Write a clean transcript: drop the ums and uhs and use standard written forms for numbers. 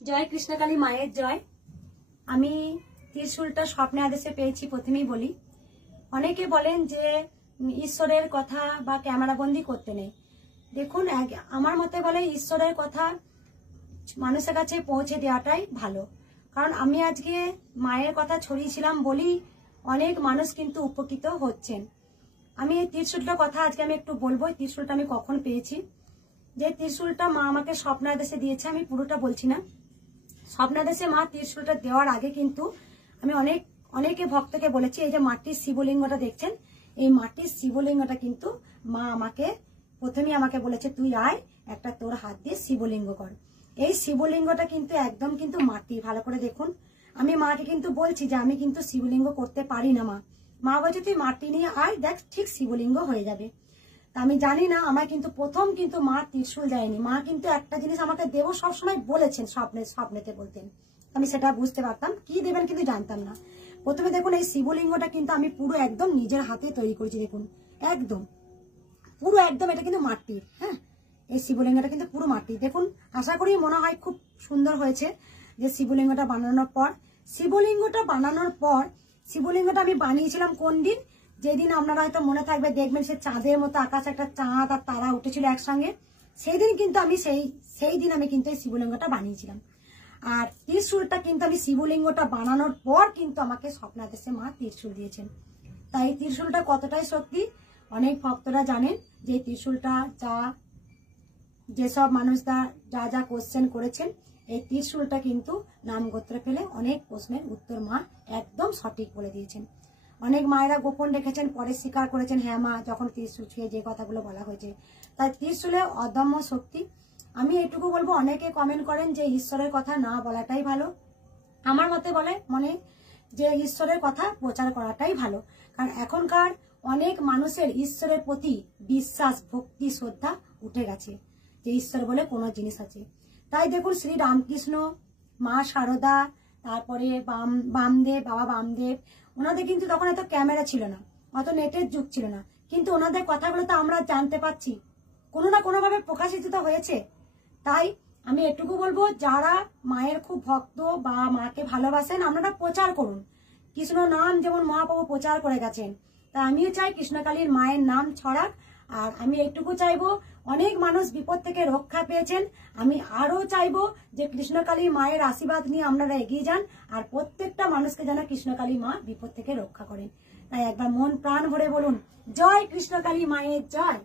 জয় কৃষ্ণকালী মায়ের জয়। আমি ত্রিশূলটা স্বপ্নে আদেশে পেয়েছি। প্রথমেই বলি, অনেকে বলেন যে ঈশ্বরের কথা বা ক্যামেরাবন্দি করতে নেই। দেখুন, আমার মতে বলে ঈশ্বরের কথা মানুষের কাছে পৌঁছে দেওয়াটাই ভালো। কারণ আমি আজকে মায়ের কথা ছড়িয়েছিলাম বলি অনেক মানুষ কিন্তু উপকৃত হচ্ছেন। আমি এই ত্রিশূলটার কথা আজকে আমি একটু বলবো। এই ত্রিশূলটা আমি কখন পেয়েছি, যে ত্রিশূলটা মা আমাকে স্বপ্নাদেশে দিয়েছে, আমি পুরোটা বলছি না। স্বপ্নাদেশে মা ত্রিশূলটা দেওয়ার আগে কিন্তু আমি অনেকে ভক্তকে বলেছি, এই যে মাটির শিবলিঙ্গটা দেখছেন, এই মাটির শিবলিঙ্গটা কিন্তু মা আমাকে প্রথমেই আমাকে বলেছে, তুই আয় একটা তোর হাত দিয়ে শিবলিঙ্গ কর। এই শিবলিঙ্গটা কিন্তু একদম কিন্তু মাটি, ভালো করে দেখুন। আমি মাকে কিন্তু বলছি যে আমি কিন্তু শিবলিঙ্গ করতে পারি না। মা বলছে তুই মাটি নিয়ে আয়, দেখ ঠিক শিবলিঙ্গ হয়ে যাবে। তা আমি জানি না, আমার কিন্তু প্রথম কিন্তু মা ত্রিশূল দেয়নি। মা কিন্তু একটা জিনিস আমাকে দেবো সবসময় বলেছেন, স্বপ্নেতে বলতেন। আমি সেটা বুঝতে পারতাম, কি দেবেন কিন্তু জানতাম না। প্রথমে দেখুন, এই শিবলিঙ্গটা কিন্তু আমি পুরো একদম নিজের হাতে তৈরি করেছি। দেখুন একদম পুরো একদম, এটা কিন্তু মাটির। হ্যাঁ, এই শিবলিঙ্গটা কিন্তু পুরো মাটি। দেখুন, আশা করি মনে হয় খুব সুন্দর হয়েছে। যে শিবলিঙ্গটা বানানোর পর শিবলিঙ্গটা আমি বানিয়েছিলাম কোন দিন, যেদিন আপনারা হয়তো মনে থাকবে, দেখবেন সে চাঁদের মতো আকাশে একটা চাঁদ আর তারা উঠেছিল একসঙ্গে। সেই দিন কিন্তু আমি সেই দিন আমি কিন্তু এই শিবলিঙ্গটা বানিয়েছিলাম। আর ত্রিশূলটা কিন্তু আমি শিবলিঙ্গটা বানানোর পর কিন্তু আমাকে স্বপ্নাদেশে মা ত্রিশূল দিয়েছেন। তাই এই ত্রিশূলটা কতটাই শক্তি অনেক ভক্তরা জানেন। যে ত্রিশূলটা যেসব মানুষরা যা কোশ্চেন করেছেন, এই ত্রিশূলটা কিন্তু নাম গোত্রে ফেলে অনেক প্রশ্নের উত্তর মা একদম সঠিক বলে দিয়েছেন। অনেক মায়েরা গোপন রেখেছেন, পরে স্বীকার করেছেন, হ্যাঁ মা যখন ত্রিশূল ছুঁয়ে যে কথাগুলো বলা হয়েছে। তাই ত্রিশূলের অদম্য শক্তি। আমি এটুকু বলবো, অনেকে কমেন্ট করেন যে ঈশ্বরের কথা না বলাটাই ভালো। আমার মতে মনে যে ঈশ্বরের কথা প্রচার করাটাই ভালো। কারণ এখনকার অনেক মানুষের ঈশ্বরের প্রতি বিশ্বাস, ভক্তি, শ্রদ্ধা উঠে গেছে, যে ঈশ্বর বলে কোনো জিনিস আছে। তাই দেখুন, শ্রী রামকৃষ্ণ, মা শারদা, তারপরে বাবা বামদেব, ওনাদের কিন্তু তখন এত ক্যামেরা ছিল না, অত নেটের যুগ ছিল না, কিন্তু ওনাদের কথাগুলো তো আমরা জানতে পাচ্ছি, কোনো না কোনো ভাবে প্রকাশিত তো হয়েছে। তাই আমি এটুকু বলবো, যারা মায়ের খুব ভক্ত বা মাকে ভালোবাসেন, আপনারা প্রচার করুন। কৃষ্ণ নাম যেমন মহাপ্রভু প্রচার করে গেছেন, তা আমিও চাই কৃষ্ণকালীর মায়ের নাম ছড়াক। আর আমি এইটুকু চাইবো, অনেক মানুষ বিপদ থেকে রক্ষা পেয়েছেন, আমি আরো চাইবো যে কৃষ্ণকালী মায়ের আশীর্বাদ নিয়ে আপনারা এগিয়ে যান, আর প্রত্যেকটা মানুষকে যেন কৃষ্ণকালী মা বিপদ থেকে রক্ষা করেন। তাই একবার মন প্রাণ ভরে বলুন, জয় কৃষ্ণকালী মায়ের জয়।